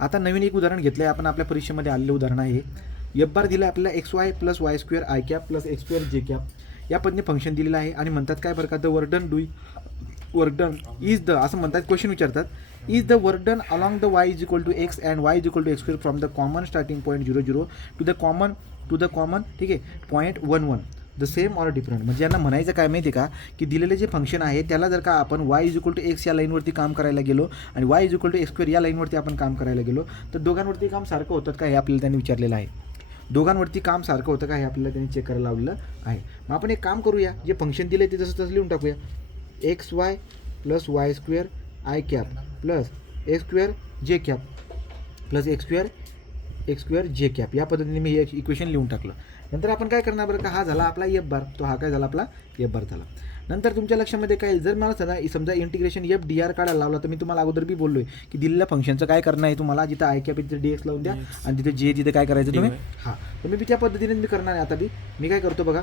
आता नवीन एक उदाहरण घेतलं आहे आपण, आपल्या परीक्षेमध्ये आलेलं उदाहरण आहे. एफ बार दिलं आपल्याला x y plus y square i cap plus x square जे कॅप या पद्धतीने फंक्शन दिलेलं आहे. आणि म्हणतात काय बरं का, the work done is the, असं म्हणतात, क्वेश्चन विचारतात, is the work done along the y is equal to x and y is equal to x square from the common starting point 0 0 to the common ठीक आहे point 1 1 the same or different. म्हणजे यांना म्हणायचं काय माहिती आहे का, की दिलेले जे फंक्शन आहे त्याला जर का आपण y is equal to x या लाईनवरती काम करायला गेलो आणि y is equal to x square या लाईनवरती आपण काम करायला गेलो तर दोघांवरती काम सारखं होतं का, हे आपल्याला त्यांनी विचारलेलं आहे. दोघांवरती काम सारखं होतं का हे आपल्याला त्यांनी चेक करायला लावलेलं आहे. मग आपण एक काम करूया, जे फंक्शन दिले ते तसं लिहून टाकूया. X y plus y square i cap plus x square जे कॅप प्लस एक्स स्क्वेअर जे कॅप या पद्धतीने मी हे इक्वेशन लिहून टाकलं. नंतर आपण काय करणार बरं का, हा झाला आपला एफ बार, तो हा काय झाला आपला एफ बार झाला. नंतर तुमच्या लक्षामध्ये काय, जर मला समजा इंटिग्रेशन एफ डी आर काढायला लावला तर मी तुम्हाला अगोदर बी बोललोय की दिलेल्या फंक्शनचं काय करणं आहे तुम्हाला, जिथं आय कॅप तिथे डी एक्स लावून द्या आणि तिथे जे जिथे काय करायचं तुम्ही हां, तर मी त्या पद्धतीने मी करणार आहे. आता मी काय करतो बघा,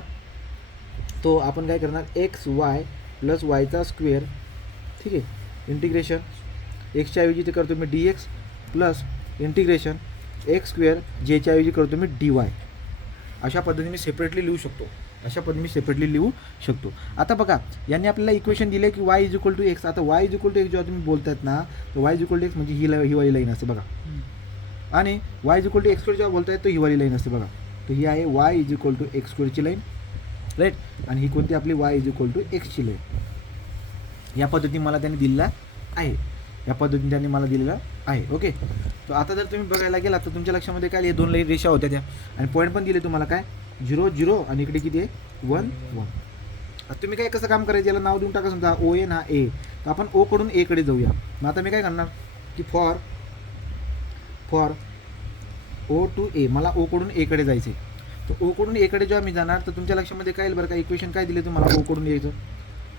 तो आपण काय करणार, एक्स वाय प्लस वायचा स्क्वेअर ठीक आहे इंटिग्रेशन एक्सच्या ऐवजी ते करतो मी d x plus integration x square जेच्या ऐवजी करतो मी डी वाय. अशा पद्धतीने मी सेपरेटली लिहू शकतो. आता बघा, यांनी आपल्याला इक्वेशन दिले की y is equal to x. आता y is equal to x जेव्हा तुम्ही बोलतायत ना, तर y is equal to x म्हणजे ही वाली लाईन असते बघा, आणि y is equal to x square जेव्हा बोलतायत तर ही वाली लाईन असते बघा. तर ही आहे y is equal to x स्क्वेअरची लाईन, राईट, आणि ही कोणती आपली वाय इज इक्वल टू एक्सची लाईन. या पद्धतीने मला त्यांनी दिलेला आहे. ओके, तर आता जर तुम्ही बघायला गेला तर तुमच्या लक्षामध्ये काय, हे दोन लाईन रेषा होत्या त्या आणि पॉईंट पण दिले तुम्हाला काय 0 0 आणि इकडे किती आहे 1 1. आता तुम्ही काय कसं काम करायचं, याला नाव देऊन टाका. समजा ओ एन हा ए, तर आपण ओ कडून ए कडे जाऊया. मग आता मी काय करणार की फॉर ओ टू ए, मला ओ कडून ए कडे जायचं आहे. तर ओ कडून ए कडे जेव्हा मी जाणार तर तुमच्या लक्षामध्ये काय येईल बरं का, इक्वेशन काय दिले तुम्हाला, ओ कडून यायचं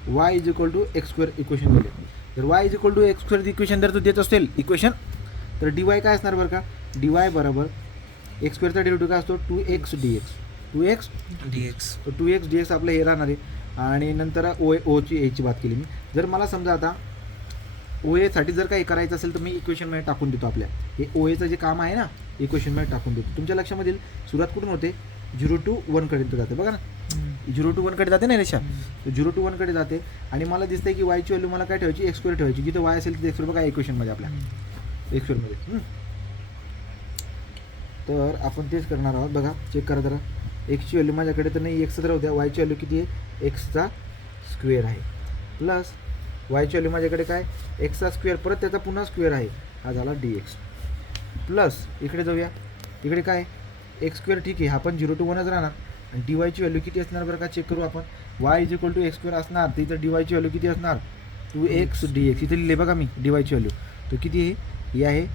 y is equal to x square equation दिले. जर y is equal to x square equation जर तो देत असेल इक्वेशन, तर डी वाय काय असणार बरं का, डी वाय बरोबर एक्स स्क्वेअरचा डेरिव्हेटिव्ह काय असतो 2x dx. तर 2x dx आपलं हे राहणार आहे. आणि नंतर ओची एची बात केली मी. जर मला समजा आता ओ एसाठी जर काही करायचं असेल तर मी इक्वेशनमध्ये टाकून देतो. आपल्या हे ओ एचं जे काम आहे ना इक्वेशनमध्ये टाकून देतो. तुमच्या लक्षामध्ये सुरुवात कुठून होते, 0 to 1 कडे जाते बघा ना, 0 to 1 कडे जाते ना रेषा, 0 to 1 कडे जाते. आणि मला दिसतंय की वायची व्हॅल्यू मला काय ठेवायची, एक्स स्क्वेअर ठेवायची. जिथे वाय असेल तिथे एक्स स्क्वेअर बघा इक्वेशनमध्ये आपल्या एक्स स्क्वेअरमध्ये. तर आपण तेच करणार आहोत बघा, चेक करा जरा. एक्सची व्हॅल्यू माझ्याकडे तर नाही, एक्स तर होत्या. वायची व्हॅल्यू किती आहे, एक्सचा स्क्वेअर आहे प्लस वायची व्हॅल्यू माझ्याकडे काय, एक्सचा स्क्वेअर परत त्याचा पुन्हा स्क्वेअर आहे, हा झाला डी एक्स प्लस इकडे जाऊया, इकडे काय एक्स स्क्वेअर ठीक आहे, हा पण 0 to 1च राहणार. आणि डी वायची व्हॅल्यू किती असणार बरं का, चेक करू आपण. Y is equal to x square असणार, तर इथं डी वायची व्हॅल्यू किती असणार 2x dx. इथे लिहिले बघा मी डी वायची व्हॅल्यू, तर किती आहे, ही आहे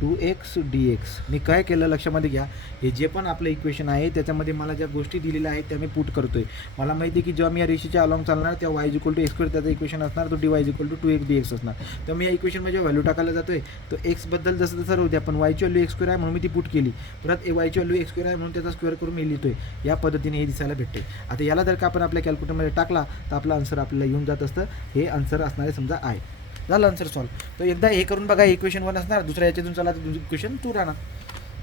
2x dx. मी काय केलं लक्षामध्ये घ्या, हे जे पण आपलं इक्वेशन आहे त्याच्यामध्ये मला ज्या गोष्टी दिलेल्या आहेत त्या मी पुट करतोय. मला माहिती आहे की जेव्हा मी या रेषेच्या अलॉंग चालणार तेव्हा y is equal to x square त्याचा इक्वेशन असणार, तो d y is equal to 2x dx असणार. तर मी या इक्वेशनमध्ये जेव्हा व्हॅल्यू टाकायला जातोय तर एक्सबद्दल जसं जसं होते आपण वायची व्हॅल्यू एक्स स्क्वेअर आहे म्हणून मी ती पुट केली. परत वायची व्हॅल्यू एक्स स्क्वेअर आहे म्हणून त्याचा स्क्वेअर करून मी लिहितोय. या पद्धतीने हे दिसायला भेटते. आता याला जर का आपण आपल्या कॅल्क्युलेटरमध्ये टाकला तर आपलं आन्सर आपल्याला येऊन जात असतं. हे आन्सर असणारे समजा आहे, झालं आन्सर सॉल्व. तर एकदा हे करून बघा, इक्वेशन 1 असणार, दुसऱ्या याच्यातून चला तर इक्वेशन 2 राहणार.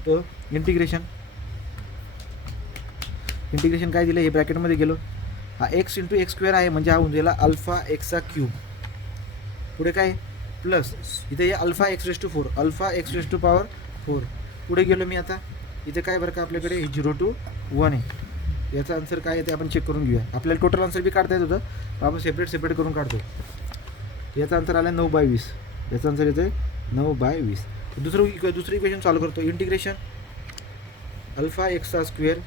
तर इंटिग्रेशन काय दिलं, हे ब्रॅकेटमध्ये गेलो, हा एक्स इंटू एक्स स्क्वेअर आहे म्हणजे हा होऊन गेला अल्फा एक्सचा क्यूब. पुढे काय प्लस इथे हे alpha x raise to 4, alpha x raise to power 4. पुढे गेलो मी, आता इथे काय बरं का आपल्याकडे 0 to 1 आहे. याचा आन्सर काय आहे ते आपण चेक करून घेऊया. आपल्याला टोटल आन्सर बी काढता येत होतं, आपण सेपरेट करून काढतो. याचा आन्सर आला 9/20. याचा आन्सर येतो 9/20. दुसरं इक्वेशन सॉल्व करतो. इंटिग्रेशन अल्फा एक्सचा स्क्वेअर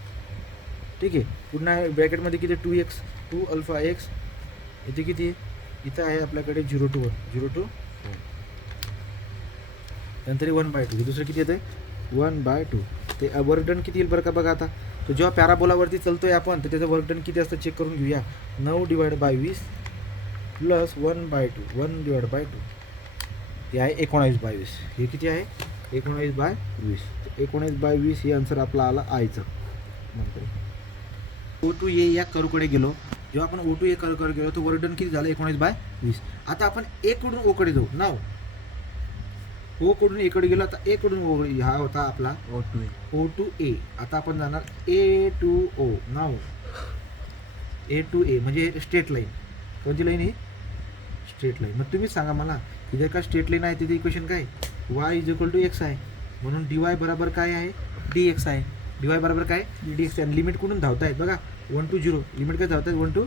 ठीक आहे, पुन्हा ब्रॅकेटमध्ये किती 2x 2 अल्फा एक्स, इथे किती आहे, इथं आहे आपल्याकडे 0 to 1 नंतर 1/2. दुसरं किती येतं आहे 1/2. ते वर्क डन किती येईल बरं का बघा. आता तो जेव्हा पॅराबोलावरती चालतोय आपण तर त्याचं वर्क डन किती असतं चेक करून घेऊया. 9/20 प्लस 1/2 1/2 हे आहे 19/20. हे किती आहे 19/20. 19/20 हे आन्सर आपला आला आयचं. नंतर ओ टू ए या करूकडे गेलो. जेव्हा आपण ओ टू ए करूकडे गेलो तर वर्क डन किती झालं 19/20. आता आपण ए कडून ओ कडे जाऊ. नाव ओ कडून ए कडे गेलो, आता ए कडून ओ, हा होता आपला O2A. ओ टू ए. आता आपण जाणार ए two O. Now A to A म्हणजे स्ट्रेट लाईन. कोणती लाईन ही? Straight line. मग तुम्हीच सांगा मला की जर का स्ट्रेट लाईन आहे तिथे इक्वेशन काय? Y is equal to x आहे, म्हणून डी वाय बरोबर काय आहे? डी एक्स आहे. डी वाय बरोबर काय? D x. आणि लिमिट कुठून धावतायत बघा 1 to 0. लिमिट काय धावतायत? 1 to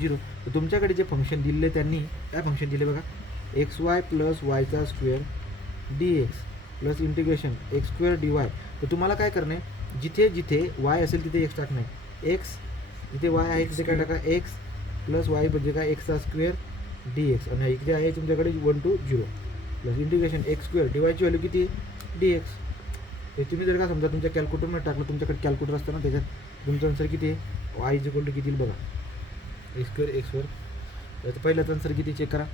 0. तर तुमच्याकडे जे फंक्शन दिले त्यांनी काय फंक्शन दिले बघा? एक्स वाय प्लस वायचा square d x plus integration x square d y. तर तुम्हाला काय करणे, जिथे जिथे वाय असेल तिथे एक्स टाकणे. एक्स जिथे वाय आहे तिथे काय टाका? एक्स प्लस वाय म्हणजे काय? एक्सचा स्क्वेअर डी एक्स. आणि इकडे आहे तुमच्याकडे 1 to 0 plus integration x square d वायची व्हॅल्यू किती? D x. हे तुम्ही जर का समजा तुमच्या कॅल्क्युलेटरमध्ये टाकलं, तुमच्याकडे कॅल्क्युलेटर असतं ना, त्याच्यात तुमचं आन्सर किती आहे? वाय इज इक्वल टू किती बघा? एक्स स्क्वेअर एक्सवर. त्याचं पहिल्याचं आन्सर किती चेक करा.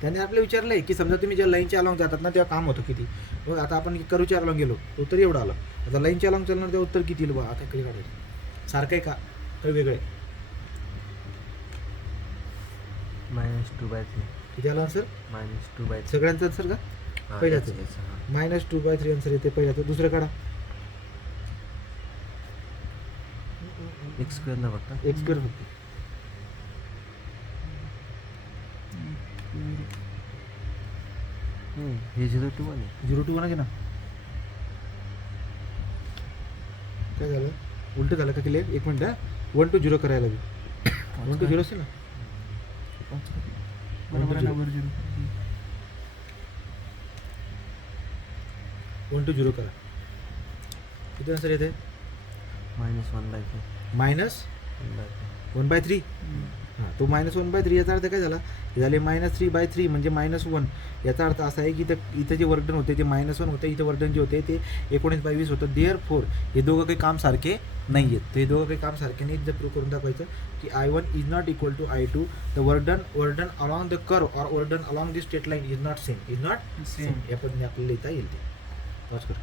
त्याने आपल्याला विचारलं आहे की समजा तुम्ही ज्या लाईनच्या अलॉंग जातात ना तेव्हा काम होतं किती. मग आता आपण करूच्या अलॉंग गेलो, उत्तर एवढं आलं. आता लाईनच्या अलॉंग चालणार तेव्हा उत्तर किती येईल बघा? आता कधी काढायचं? सारखं आहे का तर वेगळं आहे? -2/3. किती आलं आन्सर? -2/3. सगळ्यांचं आन्सर का? हा, पहिल्याचं. yes, yes, हा. -2/3 आन्सर येते पहिल्याचं. दुसरं काढा. एक्स स्क्वेअरला फक्त एक्स स्क्वेअर फक्त. हे 0 to 1 आहे. 0 to 1 आहे ना? काय झालं? उलटं झालं का क्लिअर? एक मिनिट. 1 to 0 करायला लागेल. 1 to 0 असेल ना? बरोबर आहे ना, वर 0. 1 to 0 करा. किती आन्सर येते? -1/3. मायनस 1/3. 1/3. हां, तो -1/3 याचा अर्थ काय झाला? हे झाले -3/3 म्हणजे -1. याचा अर्थ असा आहे की इथं जे वर्कडन होते ते -1 होते, इथं वर्कडन जे होते ते 19/20 होतं. देअरफॉर हे दोघं काही काम सारखे नाही आहेत. ते दोघं काही काम सारखे नाहीत. जर प्रूव्ह करून दाखवायचं की I1 is not equal to I2, the work done along the curve or work done along the straight line is not same. Is not same. या पद्धतीने आपल्याला लिहिता येईल ते. वाच करा.